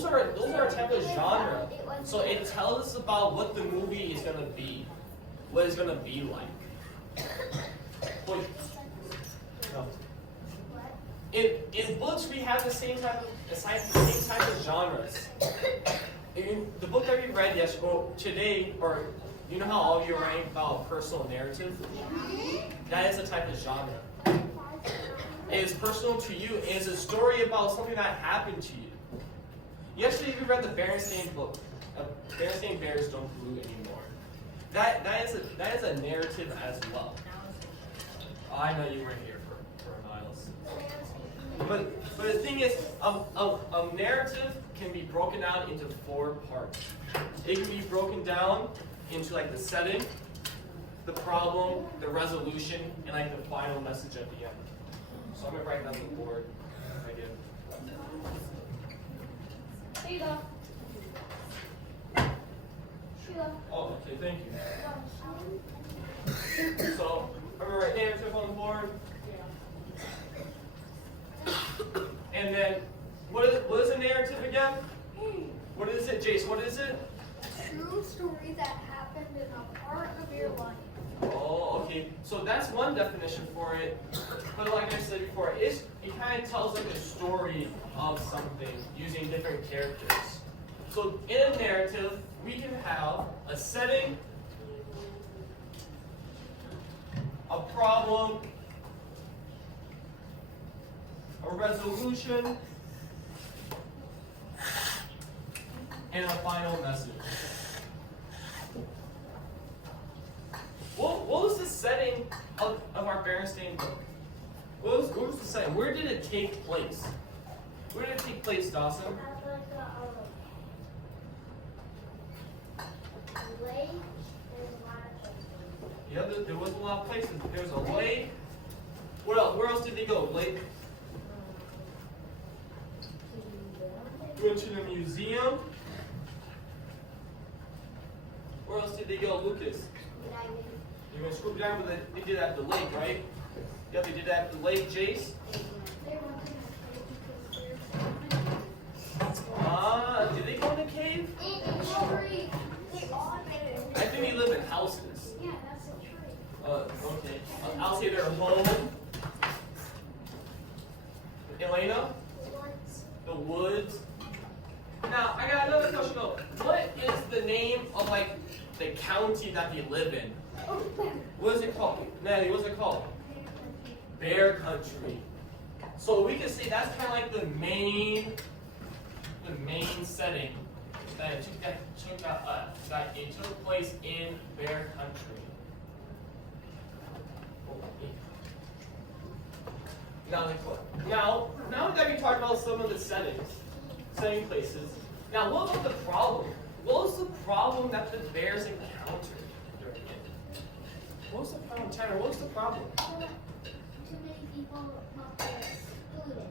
those are a type of genre. So it tells us about what the movie is gonna be, what it's gonna be like. Wait. No. In books we have the same type of genres. In the book that we read yesterday, or today, or you know how all of you are writing about a personal narrative? That is a type of genre. It is personal to you. It is a story about something that happened to you. Yesterday we read the Berenstain book. Berenstain Bears Don't Pollute Anymore. That is a narrative as well. Oh, I know you weren't here for Miles. But the thing is, a narrative can be broken down into 4 parts. It can be broken down into like the setting, the problem, the resolution, and like the final message at the end. So I'm gonna write down the board again. Here you go. Oh, okay, thank you. So I'm gonna write narrative on the board. And then, what is a narrative again? What is it, Jace? What is it? True story that happened in a part of your life. Oh, okay. So that's one definition for it. But like I said before, it kind of tells like a story of something using different characters. So in a narrative, we can have a setting, a problem, a resolution, and a final message. What was the setting of our Berenstain book? What was the setting? Where did it take place? Where did it take place, Dawson? Lake. Yeah, there was a lot of places. There was a lake. What else? Where else did they go? Lake. Went to the museum. Where else did they go, Lucas? You went scuba diving, but they did that at the lake, right? Yeah, they did that at the lake, Jace. Did they go in the cave? I think they live in houses. Yeah, that's a tree. Okay. I'll say their home. Elena? The woods. Now, I got another question though. What is the name of like the county that they live in? What is it called? Natalie, what's it called? Bear Country. So we can say that's kind of like the main setting that it took place in Bear Country. Now that we talked about some of the setting places, now what was the problem? What was the problem that the bears encountered during it? What was the problem, Tanner? What was the problem? Too many people up there polluting.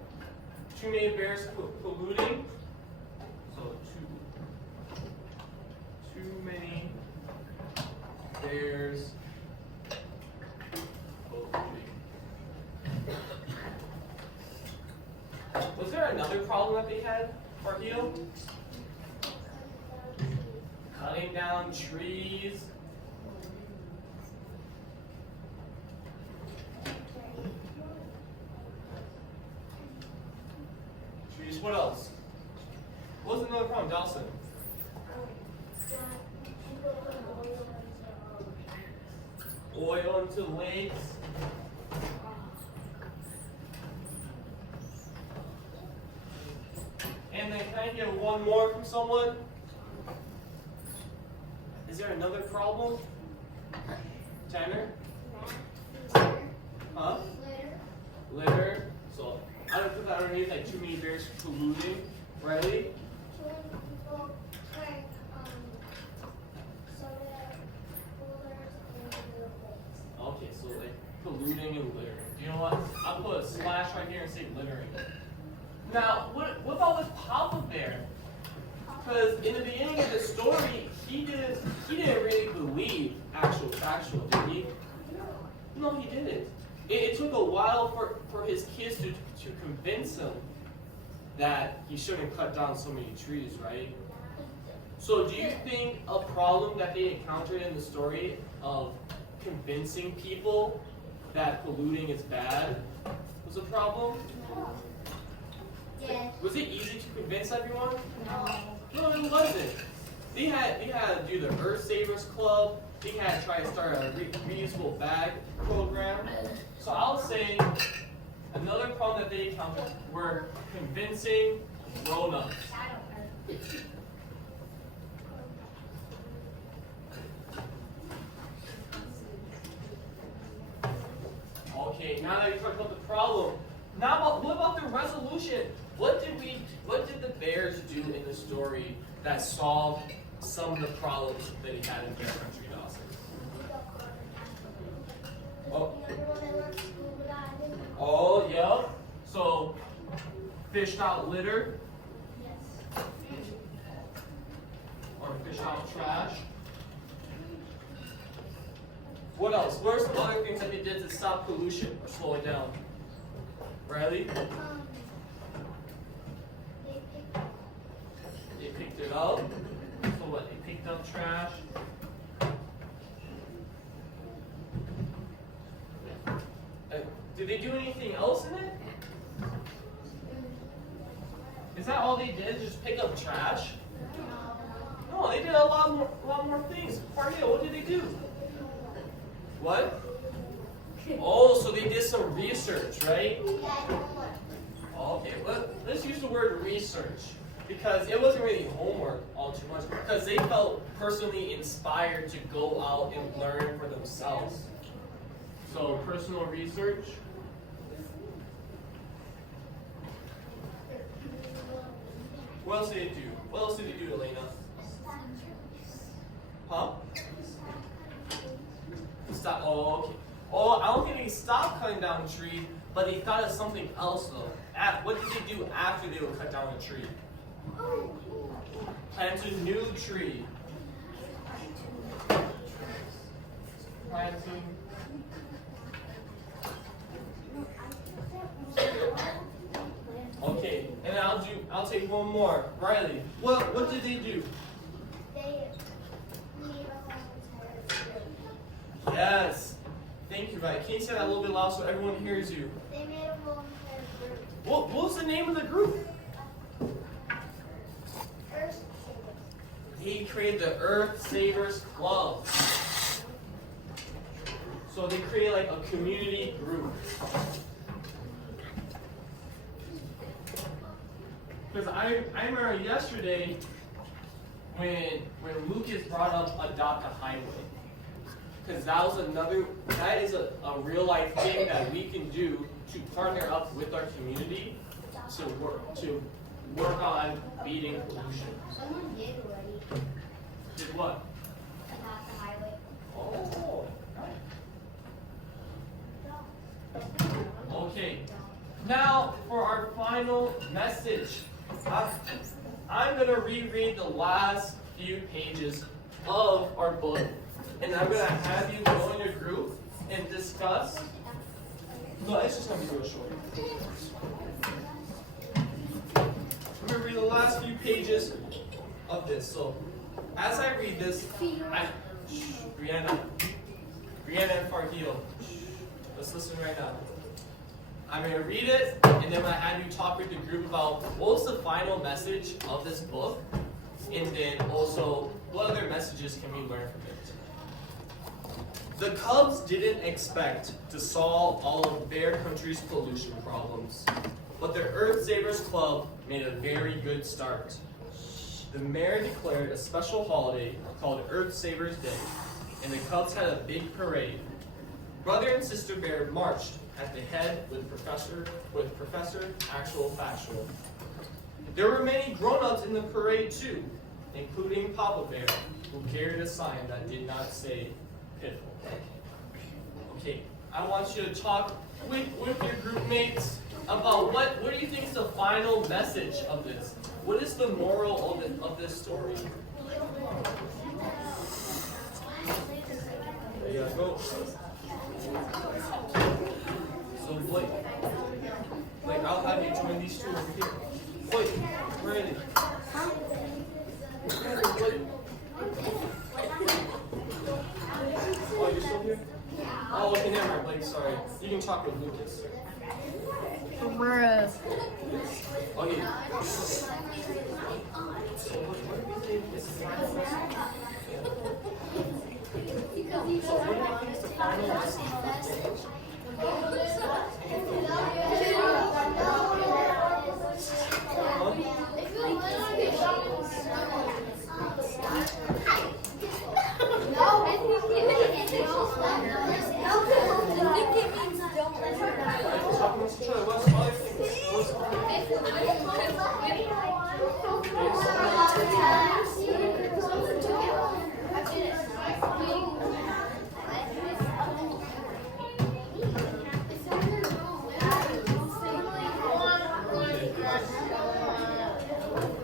Too many bears polluting. So too many bears polluting. Was there another problem that they had, Marquito? Cutting down trees. Trees, what else? What was another problem, Dawson? Oil into lakes. And then can I get one more from someone? Is there another problem? Tanner? Huh? Litter. So I would put that underneath like too many bears polluting. Riley? Okay, so like polluting and littering. You know what? I'll put a slash right here and say littering. Now, what about with Papa Bear? Because in the beginning of the story, he didn't really believe factual, did he? No, he didn't. It took a while for his kids to convince him that he shouldn't cut down so many trees, right? So do you think a problem that they encountered in the story of convincing people that polluting is bad was a problem? Yes. Was it easy to convince everyone? No. No, it wasn't. They had to do the Earth Savers Club. They had to try to start a reusable bag program. So I'll say another problem that they encountered were convincing grown-ups. Okay, now that we talked about the problem, what about the resolution? What did the bears do in the story that solved some of the problems that he had in Bear Country, Dawson? Oh, yeah. So, fished out litter or fish out trash. What else? What are some other things that they did to stop pollution or slow it down? Riley? They picked it up. So what? They picked up trash. Did they do anything else in it? Is that all they did? Just pick up trash? No, they did a lot more things. Parnell, what did they do? What? Oh, so they did some research, right? Okay, let's use the word research because it wasn't really homework all too much because they felt personally inspired to go out and learn for themselves. So personal research. What else did they do? What else did they do, Elena? Huh? Stop. Oh, okay. Oh, I don't think they stopped cutting down the tree, but they thought of something else though. What did they do after they would cut down a tree? Plant a new tree. Planting. Okay, and I'll take one more. Riley, what did they do? Yes. Thank you, Riley. Can you say that a little bit loud so everyone hears you? They made a volunteer group. What was the name of the group? Earth Savers. He created the Earth Savers Club. So they created like a community group. Because I remember yesterday when Lucas brought up Adopt a Highway. Because that is a real life thing that we can do to partner up with our community to work on beating pollution. Someone did already. Did what? Adopt the highway. Oh, nice. Okay. Now for our final message. I'm going to reread the last few pages of our book. And I'm going to have you go in your group and discuss. No, it's just going to be real short. I'm going to read the last few pages of this. So, as I read this, Brianna and Farheel, let's listen right now. I'm going to read it, and then I'm going to have you talk with the group about what was the final message of this book, and then also what other messages can we learn from it. The Cubs didn't expect to solve all of Bear Country's pollution problems, but the Earth Savers Club made a very good start. The mayor declared a special holiday called Earth Savers Day, and the Cubs had a big parade. Brother and Sister Bear marched at the head with Professor Actual Factual. There were many grown-ups in the parade too, including Papa Bear, who carried a sign that did not say Pitbull. Okay, I want you to talk with your group mates about what do you think is the final message of this? What is the moral of this story? There you go. So Blake, I'll have you join these two over here. talk with Lucas. Bruh. Okay. So what do you think is the final message? So what do you think is the final message?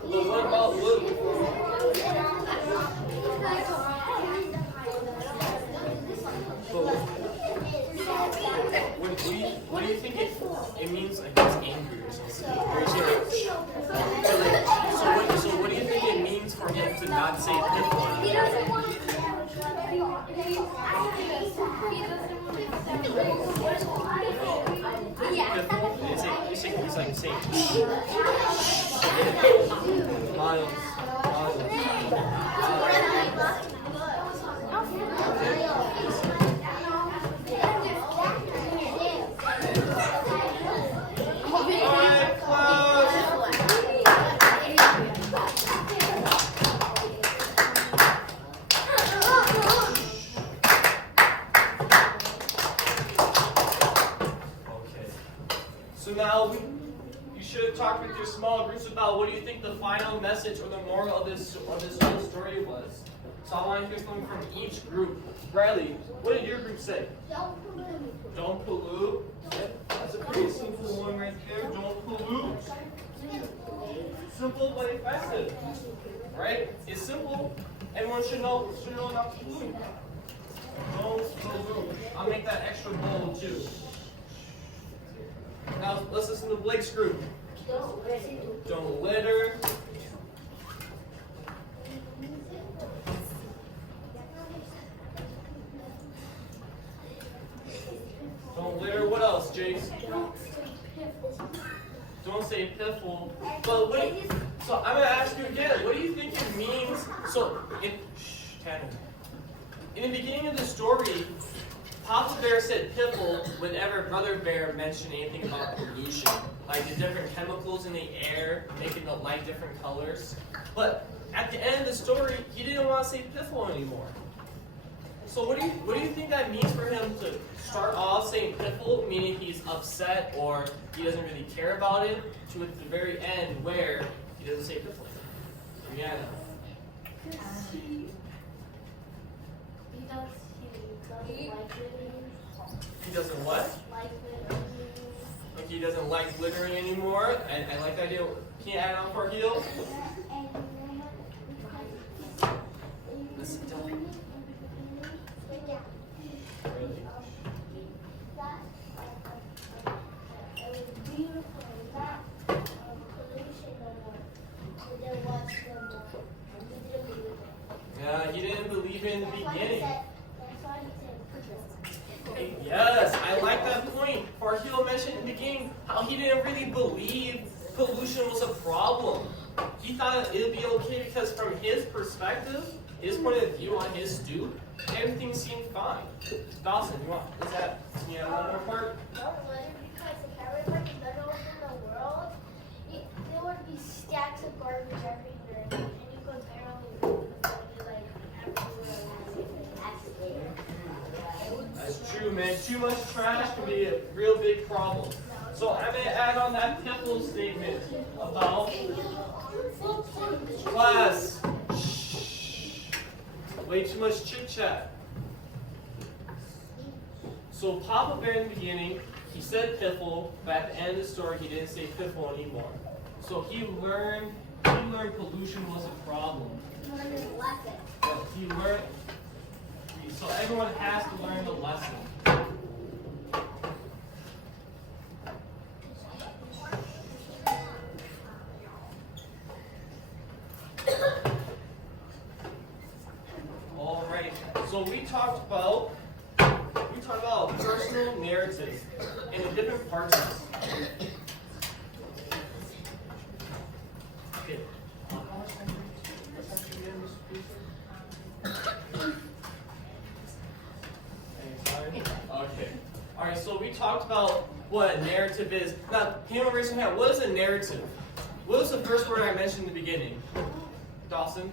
Well, what about Luke? What do you think it means? Like he's angry or something? Or is he so what do you think it means for him to not say piffle? He doesn't want to. Piffle? It's like saying Miles. Alright, close. Okay. So now you should have talked with your small groups about what do you think the final message or the moral of this whole story was. So I want to hear something from each group. Riley, what did your group say? Don't pollute. Yep, that's a pretty simple one right there. Don't pollute. Simple but effective. Right? It's simple. Everyone should know not to pollute. Don't pollute. I'll make that extra bold too. Now let's listen to Blake's group. Don't litter. Don't litter. What else, Jace? Don't say piffle. But what? So I'm gonna ask you again. What do you think it means? So Tanner. In the beginning of the story, Papa Bear said piffle whenever Brother Bear mentioned anything about pollution, like the different chemicals in the air making the light different colors. But at the end of the story, he didn't want to say piffle anymore. So what do you think that means for him to start off saying piffle, meaning he's upset or he doesn't really care about it, to at the very end where he doesn't say piffle? Rihanna. He doesn't what? Like he doesn't like glittering anymore. I like the idea. Can you add on for heel? Let's sit down. Really? Yeah, he didn't believe in the beginning. Yes, I like that point. Farhil mentioned in the beginning how he didn't really believe pollution was a problem. He thought it would be okay because from his perspective, his point of view on his stoop, everything seemed fine. Dawson, can you add one more part? Don't litter because if everybody littles in the world, there would be stacks of garbage everywhere, and you could barely like everywhere. That's true, man. Too much trash can be a real big problem. So I'm going to add on that piffle statement about class. Way too much chit chat. So Papa Bear in the beginning, he said piffle, but at the end of the story, he didn't say piffle anymore. So he learned pollution was a problem. Yeah, he learned. So everyone has to learn the lesson. All right. So we talked we talked about personal narrative and the different parts of it. Okay. Okay. Alright, so we talked about what a narrative is. Now, can you raise your hand? What is a narrative? What was the first word I mentioned in the beginning? Dawson?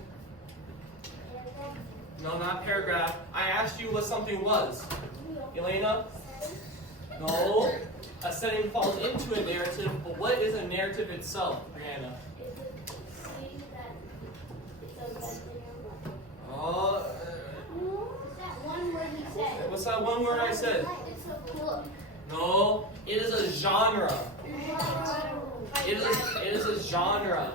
No, not paragraph. I asked you what something was. Elena? No. A setting falls into a narrative, but what is a narrative itself, Brianna? Oh. That one word he said. What's that one word I said? It's a book. No, it is a genre. It is a genre.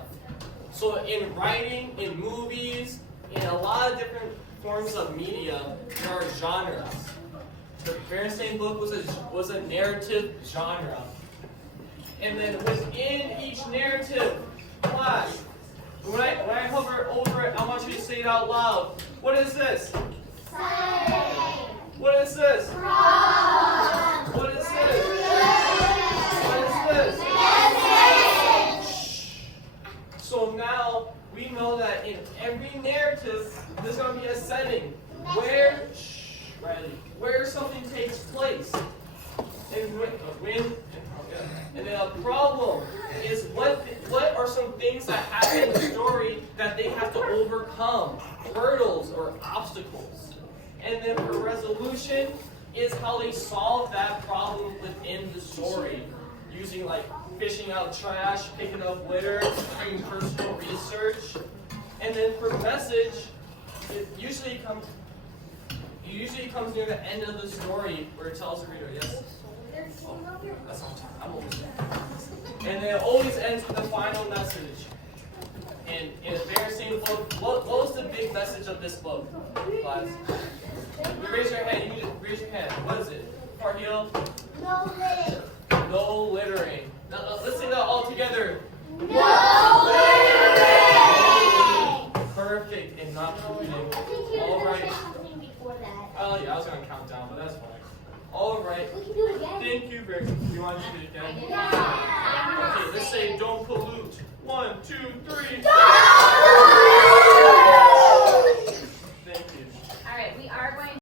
So in writing, in movies, in a lot of different forms of media, there are genres. The Berenstain book was a narrative genre. And then within each narrative, class, when I hover over it, I want you to say it out loud. What is this? What is this? What is this? What is this? So now we know that in every narrative, there's going to be a setting where, where something takes place. And then a problem is what are some things that happen in the story that they have to overcome, hurdles or obstacles. And then for resolution is how they solve that problem within the story, using like fishing out trash, picking up litter, doing personal research. And then for message, it usually comes near the end of the story where it tells the reader, yes? Oh, that's on time. I'm almost there. And then it always ends with the final message. And in a Berenstain book, what was the big message of this book, class? Raise your hand. You can just raise your hand. What is it? Farhiel? No littering. No littering. Now, let's say that all together. No littering. Perfect and not polluting. I think you All were right. going to say something before that. Oh yeah, I was gonna count down, but that's fine. All right. We can do it again. Thank you very much. You want to do it again? Yeah. Okay, let's say don't pollute. 1, 2, 3. Don't